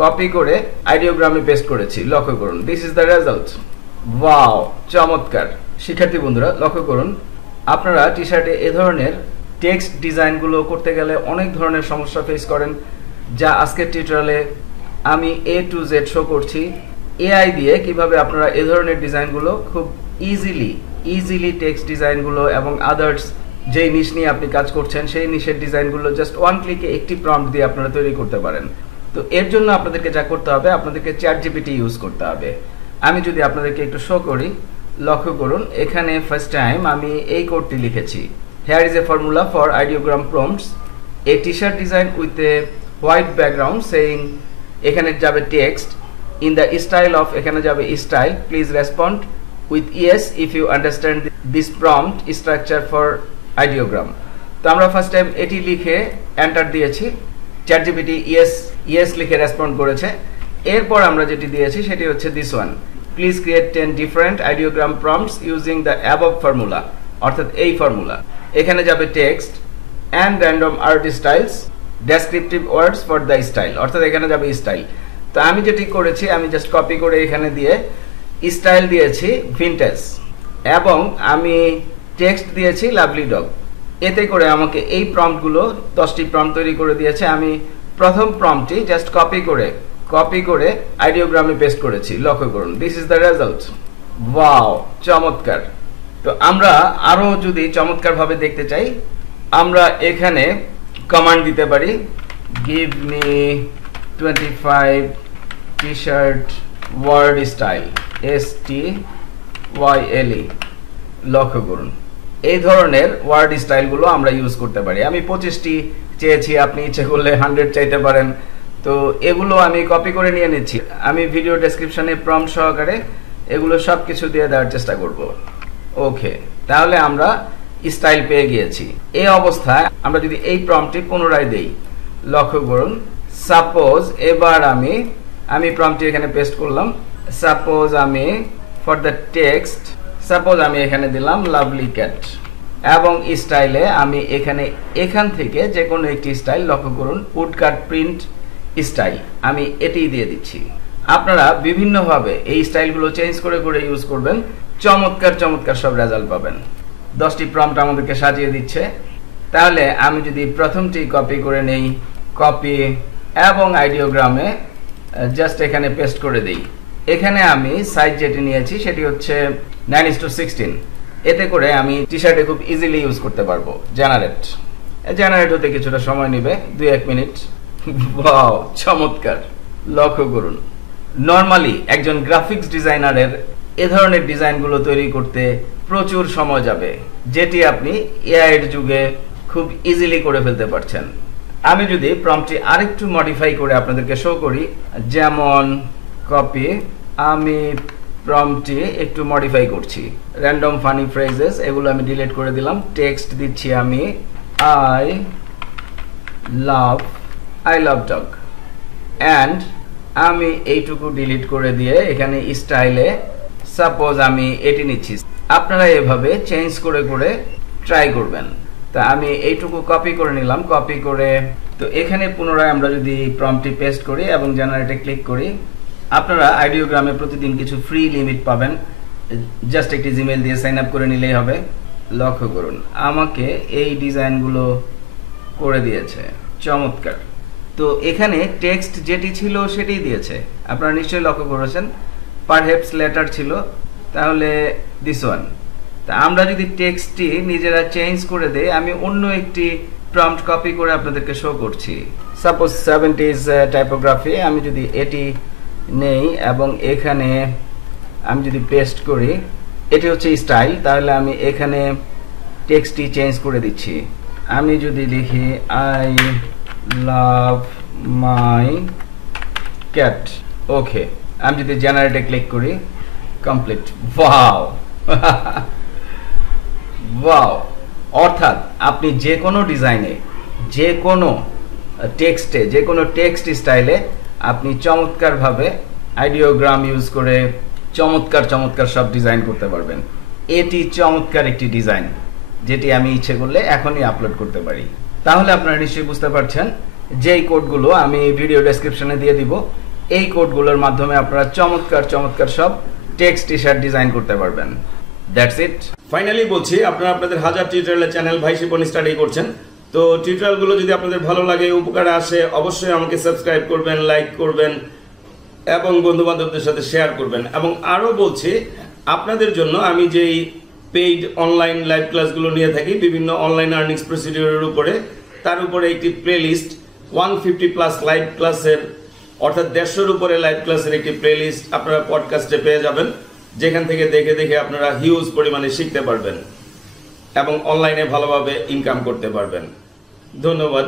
Copy করে আইডিওগ্রামে paste করেছি। লক্ষ্য করুন, this is the result. Wow, চমৎকার। শিক্ষার্থী বন্ধুরা লক্ষ্য করুন, আপনারা টি শার্টে এ ধরনের টেক্সট ডিজাইনগুলো করতে গেলে অনেক ধরনের সমস্যা ফেস করেন, যা আজকের টিউটোরিয়ালে আমি A to Z শো করছি। এআই দিয়ে কিভাবে আপনারা এ ধরনের ডিজাইনগুলো খুব ইজিলি টেক্সট ডিজাইনগুলো এবং আদার্স যেই নিশ নিয়ে আপনি কাজ করছেন সেই নিশের ডিজাইনগুলো জাস্ট ওয়ান ক্লিকে একটি প্রম্পট দিয়ে আপনারা তৈরি করতে পারেন। তো এর জন্য আপনাদেরকে যা করতে হবে, আপনাদেরকে ChatGPT ইউজ করতে হবে। আমি যদি আপনাদেরকে একটু শো করি, লক্ষ্য করুন, এখানে ফার্স্ট টাইম আমি এই কোডটি লিখেছি। Here is a formula for ideogram prompts. A t-shirt design with a white background saying এখানে যাবে text in the style of এখানে যাবে style. Please respond with yes if you understand this prompt structure for ideogram. তো আমরা first time এটি লিখে enter দিয়েছি, ChatGPT yes লিখে রেসপন্ড করেছে। এরপর আমরা যেটি দিয়েছি সেটি হচ্ছে this one. Please create 10 different ideogram prompts using the above formula, অর্থাৎ এই ফর্মুলা। এখানে যাবে text and random art styles, descriptive words for the style, অর্থাৎ এখানে যাবে স্টাইল। তো আমি যেটি করেছি, আমি জাস্ট কপি করে এখানে দিয়ে স্টাইল দিয়েছি ভিনটেজ এবং আমি টেক্সট দিয়েছি লাভলি ডগ। এতে করে আমাকে এই প্রম্পটগুলো 10টি প্রম্পট তৈরি করে দিয়েছে। আমি প্রথম প্রম্পটটি জাস্ট কপি করে আইডিওগ্রামে পেস্ট করেছি। লক্ষ্য করুন, this is the result. Wow, চমৎকার। তো আমরা আরো যদি চমৎকার ভাবে দেখতে চাই, আমরা এখানে কমান্ড দিতে পারি, give me 25 T-shirt word style, STYLE। লক্ষ্য করুন, এই ধরনের ওয়ার্ড স্টাইলগুলো আমরা ইউজ করতে পারি। আমি 25টি চেয়েছি, আপনি ইচ্ছে করলে 100 চাইতে পারেন। তো এগুলো আমি কপি করে নিয়ে নিচ্ছি। আমি ভিডিও ডেসক্রিপশনে প্রম্পট সহকারে এগুলো সব কিছু দিয়ে দেওয়ার চেষ্টা করব। ওকে, তাহলে আমরা স্টাইল পেয়ে গিয়েছি। এই অবস্থায় আমরা যদি এই প্রম্পটটি পুনরায় দেই, লক্ষ্য করুন, সাপোজ এবার আমি প্রম্পটটি এখানে পেস্ট করলাম। সাপোজ আমি ফর দ্য টেক্সট, সাপোজ আমি এখানে দিলাম লাভলি ক্যাট এবং স্টাইলে আমি এখান থেকে যে কোনো একটি স্টাইল, লক্ষ্য করুন, উডকাট প্রিন্ট স্টাইল, আমি এটি দিয়ে দিচ্ছি। আপনারা বিভিন্নভাবে এই স্টাইলগুলো চেঞ্জ করে ইউজ করবেন, চমৎকার সব রেজাল্ট পাবেন। 10টি প্রম্পট আমাদেরকে সাজিয়ে দিচ্ছে। তাহলে আমি যদি প্রথমটি কপি করে নেই, কপি এবং আইডিওগ্রামে জাস্ট এখানে পেস্ট করে দিই। এখানে আমি সাইজ যেটি নিয়েছি সেটি হচ্ছে 9:16। এতে করে আমি টি শার্টে খুব ইজিলি ইউজ করতে পারবো। জেনারেট হতে কিছুটা সময় নেবে, 2-1 মিনিট। ওয়াও, চমৎকার। লক্ষ্য করুন, নরমালি একজন গ্রাফিক্স ডিজাইনারের এ ধরনের ডিজাইনগুলো তৈরি করতে প্রচুর সময় যাবে, যেটি আপনি এআই এর যুগে খুব ইজিলি করে ফেলতে পারছেন। আমি যদি প্রম্পটটি আরেকটু মডিফাই করে আপনাদেরকে শো করি, যেমন কপি, আমি প্রম্পটটি একটু মডিফাই করছি। র্যান্ডম ফানি ফ্রেজেস এগুলো আমি ডিলিট করে দিলাম। টেক্সট দিচ্ছি আমি আই লাভ ডগ অ্যান্ড আমি এইটুকু ডিলিট করে দিয়ে এখানে স্টাইলে সাপোজ আমি এটি নিচ্ছি। আপনারা এভাবে চেঞ্জ করে ট্রাই করবেন। তা আমি এইটুকু কপি করে নিলাম, কপি করে তো এখানে পুনরায় আমরা যদি প্রম্পটটি পেস্ট করি এবং জেনারেটে ক্লিক করি, আপনারা আইডিওগ্রামে প্রতিদিন কিছু ফ্রি লিমিট পাবেন। জাস্ট একটি জিমেইল দিয়ে সাইন আপ করে নিলেই হবে। লক্ষ্য করুন, আমাকে এই ডিজাইনগুলো করে দিয়েছে, চমৎকার। তো এখানে টেক্সট যেটি ছিল সেটি দিয়েছে, আপনারা নিশ্চয়ই লক্ষ্য করেছেন। পারহ্যাপস লেটার ছিল, তাহলে দিস ওয়ান। তা আমরা যদি টেক্সটটি নিজেরা চেঞ্জ করে দেই, আমি অন্য একটি প্রম্পট কপি করে আপনাদেরকে শো করছি। সাপোজ 70s টাইপোগ্রাফি, আমি যদি এটি নেই এবং এখানে আমি যদি পেস্ট করি, এটি হচ্ছে স্টাইল, তাহলে আমি এখানে টেক্সটটি চেঞ্জ করে দিচ্ছি। আমি যদি লিখি আই লাভ মাই ক্যাট, ওকে। আমি যদি জেনারেটে ক্লিক করি, কমপ্লিট। ওয়াও ওয়াও, অর্থাৎ আপনি যে কোনো ডিজাইনে, যে কোনো টেক্সটে, যে কোনো টেক্সট স্টাইলে আপনি চমৎকারভাবে আইডিওগ্রাম ইউজ করে চমৎকার সব ডিজাইন করতে পারবেন। এটি চমৎকার একটি ডিজাইন, যেটি আমি ইচ্ছে করলে এখনই আপলোড করতে পারি। তাহলে আপনারা নিশ্চয়ই বুঝতে পারছেন যে এই কোডগুলো আমি ভিডিও ডেসক্রিপশনে দিয়ে দিব। এই কোডগুলোর মাধ্যমে আপনারা চমৎকার চমৎকার সব টেক্সট টি শার্ট ডিজাইন করতে পারবেন। That's it. ফাইনালি বলছি, আপনারা আপনাদের হাজার টিউটোরিয়ালের চ্যানেল ভাই শিপন স্টাডি করছেন, তো টিউটোরিয়ালগুলো যদি আপনাদের ভালো লাগে, উপকারে আসে, অবশ্যই আমাকে সাবস্ক্রাইব করবেন, লাইক করবেন এবং বন্ধু বান্ধবদের সাথে শেয়ার করবেন। এবং আরও বলছি, আপনাদের জন্য আমি যেই পেইড অনলাইন লাইভ ক্লাসগুলো নিয়ে থাকি বিভিন্ন অনলাইন আর্নিংস প্রসিডিউরের উপরে, তার উপরে একটি প্লেলিস্ট 150+ লাইভ ক্লাসের, অর্থাৎ 150-এর উপরে লাইভ ক্লাসের একটি প্লেলিস্ট আপনারা পডকাস্টে পেয়ে যাবেন, যেখান থেকে দেখে দেখে আপনারা হিউজ পরিমাণে শিখতে পারবেন এবং অনলাইনে ভালোভাবে ইনকাম করতে পারবেন। ধন্যবাদ।